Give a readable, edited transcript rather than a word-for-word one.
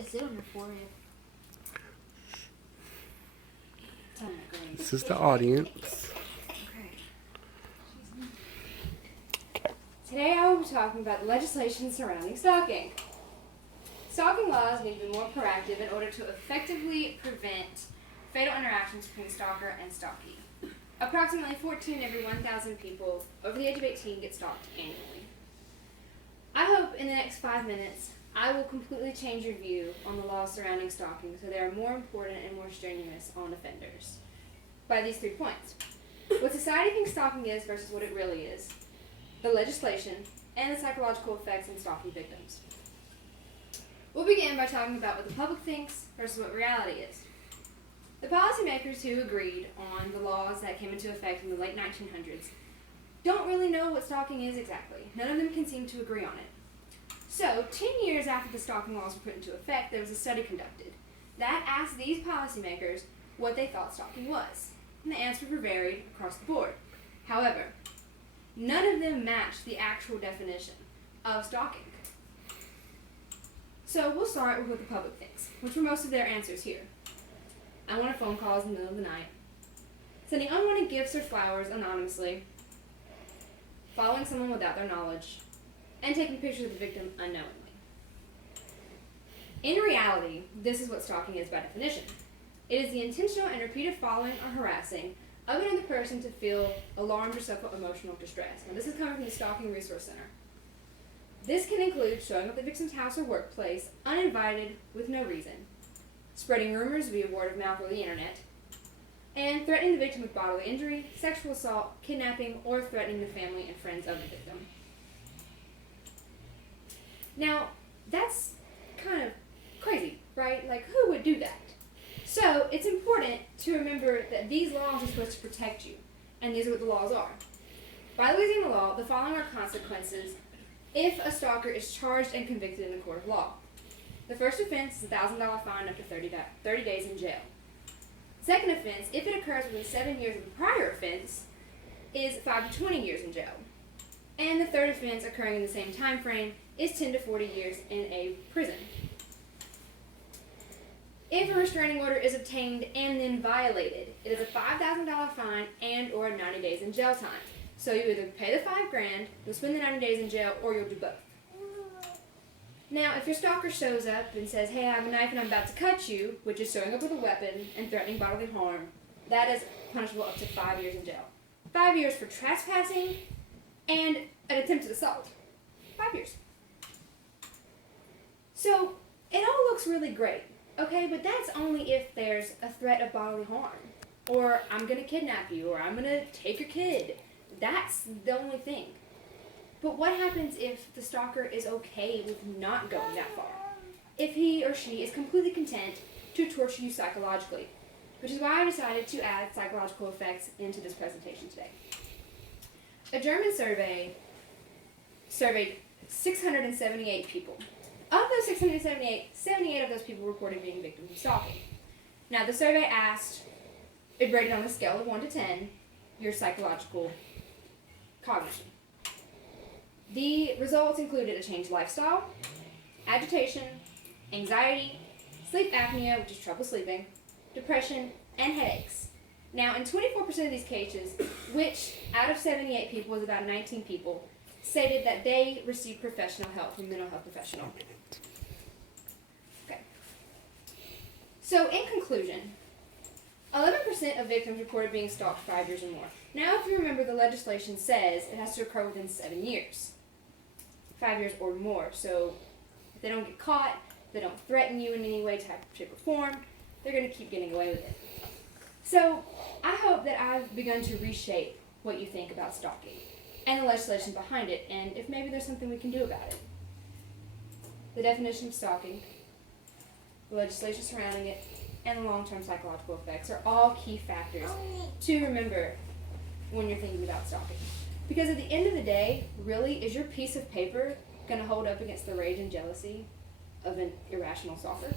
is it on your forehead? This is the audience. Today I will be talking about the legislation surrounding stalking. Stalking laws need to be more proactive in order to effectively prevent fatal interactions between stalker and stalkee. Approximately 14 in every 1,000 people over the age of 18 get stalked annually. I hope in the next 5 minutes I will completely change your view on the laws surrounding stalking so they are more important and more strenuous on offenders. By these 3 points: what society thinks stalking is versus what it really is, the legislation, and the psychological effects in stalking victims. We'll begin by talking about what the public thinks versus what reality is. The policymakers who agreed on the laws that came into effect in the late 1900s don't really know what stalking is exactly. None of them can seem to agree on it. So, 10 years after the stalking laws were put into effect, there was a study conducted that asked these policymakers what they thought stalking was. And the answers were varied across the board. However, none of them matched the actual definition of stalking. So we'll start with what the public thinks, which were most of their answers here. Unwanted phone calls in the middle of the night, sending unwanted gifts or flowers anonymously, following someone without their knowledge, and taking pictures of the victim unknowingly. In reality, this is what stalking is by definition. It is the intentional and repeated following or harassing of another person to feel alarmed or suffer emotional distress. Now, this is coming from the Stalking Resource Center. This can include showing up at the victim's house or workplace uninvited with no reason, spreading rumors via word of mouth or the internet, and threatening the victim with bodily injury, sexual assault, kidnapping, or threatening the family and friends of the victim. Now, that's kind of crazy, right? Like, who would do that? So, it's important to remember that these laws are supposed to protect you, and these are what the laws are. By Louisiana law, the following are consequences if a stalker is charged and convicted in a court of law. The first offense is a $1,000 fine up to 30 days in jail. Second offense, if it occurs within 7 years of the prior offense, is 5 to 20 years in jail. And the third offense occurring in the same time frame is 10 to 40 years in a prison. If a restraining order is obtained and then violated, it is a $5,000 fine and or 90 days in jail time. So you either pay the $5,000, you'll spend the 90 days in jail, or you'll do both. Now, if your stalker shows up and says, "Hey, I have a knife and I'm about to cut you," which is showing up with a weapon and threatening bodily harm, that is punishable up to 5 years in jail. 5 years for trespassing and an attempted assault. 5 years. So, it all looks really great, okay? But that's only if there's a threat of bodily harm. Or, "I'm going to kidnap you," or "I'm going to take your kid." That's the only thing. But what happens if the stalker is okay with not going that far? If he or she is completely content to torture you psychologically, which is why I decided to add psychological effects into this presentation today. A German survey surveyed 678 people. Of those 678, 78 of those people reported being victims of stalking. Now, the survey asked, it rated on a scale of 1 to 10, your psychological cognition. The results included a changed lifestyle, agitation, anxiety, sleep apnea, which is trouble sleeping, depression, and headaches. Now, in 24% of these cases, which out of 78 people was about 19 people, stated that they received professional help from a mental health professional. Okay. So, in conclusion, 11% of victims reported being stalked 5 years or more. Now, if you remember, the legislation says it has to occur within 7 years. 5 years or more. So, if they don't get caught, if they don't threaten you in any way, type, shape, or form, they're going to keep getting away with it. So, I hope that I've begun to reshape what you think about stalking and the legislation behind it, and if maybe there's something we can do about it. The definition of stalking, the legislation surrounding it, and the long-term psychological effects are all key factors to remember when you're thinking about stalking. Because at the end of the day, really, is your piece of paper going to hold up against the rage and jealousy of an irrational stalker?